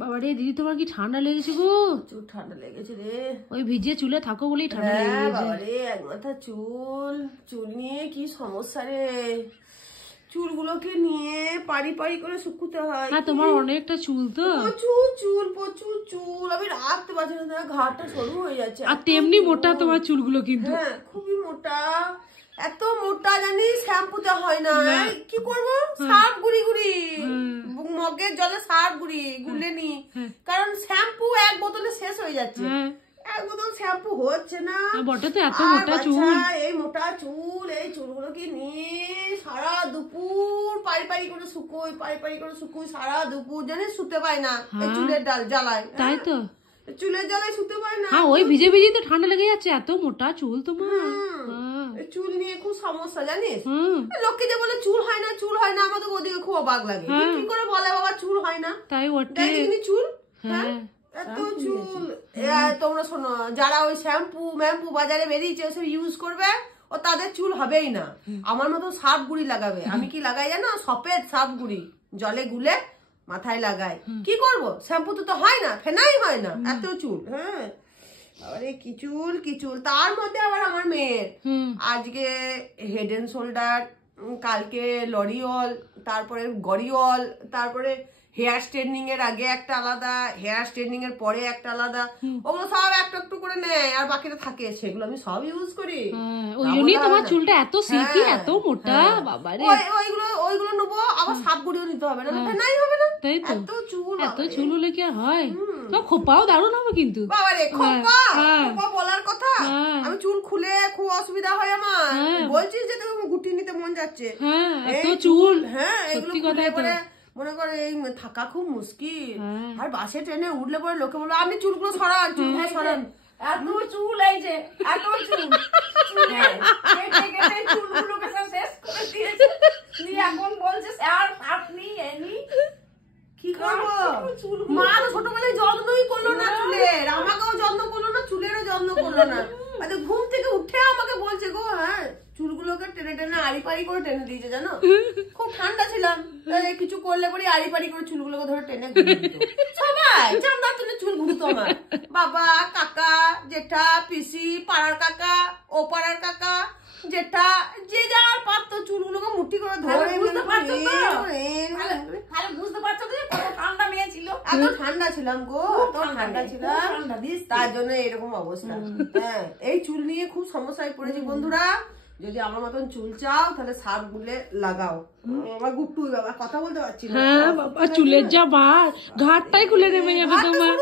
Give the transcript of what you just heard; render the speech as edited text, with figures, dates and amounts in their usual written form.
বাবা রে দিদি, তোমার কি ঠান্ডা লেগেছে গো? প্রচুর ঠান্ডা লেগেছে রে। ওই ভিজে চুলে থাকো বলেই ঠান্ডা লেগেছে। বাবা রে, এক মাথা চুল। চুল নিয়ে কি সমস্যা রে। চুলগুলোকে নিয়ে পারি পারি করে শুকুতে হয়। হ্যাঁ, তোমার অনেকটা চুল তো। প্রচুর চুল, প্রচুর চুল। আমি রাখতে পারছি না, ঘাড়টা সরু হয়ে যাচ্ছে। আর তেমনি মোটা তোমার চুলগুলো কিন্তু। হ্যাঁ, খুবই মোটা। এত মোটা জানিস শ্যাম্পুতে হয় না। কি করবো, সার্ফ গুড়ি গুড়ি, মগের জলে সার্ফ গুড়ি গুলে নি। কারণ শ্যাম্পু এক বোতলে শেষ হয়ে যাচ্ছে। এক বোতল শ্যাম্পু হচ্ছে না। বটে তো, এত মোটা চুল। এই মোটা চুল, এই চুলগুলোকে নিয়ে সারা দুপুর পারি পারি করে শুকোই, পারি পারি করে শুকোই সারা দুপুর, জানিস শুতে পাই না এই চুলের ডাল জ্বালায়। তাই তো, চুলের জ্বালায় শুতে পাই না। হ্যাঁ, ওই ভিজে ভিজে তো ঠান্ডা লেগে যাচ্ছে, এত মোটা চুল তোমার। চুল নিয়ে খুব সমস্যা জানিস। লোককে যে বলে চুল হয় না, চুল হয় না, আমাদের ওদিকে খুব অবাক লাগে। কি করে বলে বাবা চুল হয় না? তাই ওঠে চুল, এত চুল। তোমরা শোনো, যারা ওই শ্যাম্পু ম্যাম্পু বাজারে বেরিয়েছে ওসব ইউজ করবে, ও তাদের চুল হবেই না। আমার মতো সার্ফ গুড়ি লাগাবে। আমি কি লাগাই জানো? সফেদ সার্ফ গুড়ি জলে গুলে মাথায় লাগাই। কি করব, শ্যাম্পু তো হয় না, ফেনাই হয় না, এত চুল। হ্যাঁ, আরে কি চুল কি চুল। তার মধ্যে আবার আমার মেয়ের আজকে হেড এন্ড শোল্ডার, কালকে লরিঅল, তারপরে গরিঅল, তারপরে হেয়ার স্ট্রেটনিং এর আগে একটা আলাদা, হেয়ার স্ট্রেটনিং এর পরে একটা আলাদা। ওগুলো সব একটু একটু করে নেয়, আর বাকিটা থাকে, সেগুলো আমি সব ইউজ করি। ওই জন্যই তোমার চুলটা এত সিল্কি, এত মোটা। বাবা রে, ওইগুলো নেবো, আবার সাপ গুঁড়িও নিতে হবে না, নাই হবে না। তাই তো, এত চুল, এত চুল হলে কি আর হয়? তো খোপাও দারুণ হবে কিন্তু। বাবা রে, খোপা বলার কথা। আমি চুল খুলে খুব অসুবিধা হয় আমার। বলছিস যে তুমি গুটি নিতে মন যাচ্ছে। এত চুল। হ্যাঁ, সত্যি কথা। মনে করে এই থাকা খুব মুশকিল। আর বাসে ট্রেনে উঠলে পরে লোকে বললো আপনি চুলগুলো সরান, চুলগুলো সরান। এত চুল, এই যে এত চুল, চুলগুলোকে শেষ করে দিয়েছে। এখন বলছে আর আপনি কি করবো? মা তো ছোটবেলায় যত্নই করলো না চুলের, আমাকেও যত্ন করলো না, চুলেরও যত্ন করলো না। ঘুম থেকে উঠে আমাকে বলছে গো, হ্যাঁ চুলগুলোকে টেনে টেনে আড়ি পাড়ি করে টেনে দিয়েছে জানো। খুব ঠান্ডা ছিলাম, কিছু করলে পরে আড়ি পাড়ি করে চুলগুলোকে ধরে টেনে সবাই চামড়া তুলে চুল ঘুরতো আমার। বাবা, কাকা, জেঠা, পিসি, পাড়ার কাকা, ও পাড়ার কাকা, জেঠা, যে যার পারতো চুলগুলোকে মুঠি করে ধরে। বুঝতে পারছো তো কত ঠান্ডা মেয়ে ছিল। এত ঠান্ডা ছিলাম গো, এত ঠান্ডা ছিলাম, তার জন্য এরকম অবস্থা। হ্যাঁ, এই চুল নিয়ে খুব সমস্যায় পড়েছি বন্ধুরা। যদি আমার মতন চুল চাও তাহলে সার্ফ গুলে লাগাও। আমার গুপ্টু বাবা, কথা বলতে পারছি না। হ্যাঁ বাবা, চুলের যা ভার, ঘাটটাই খুলে নেমে যাবে তোমার।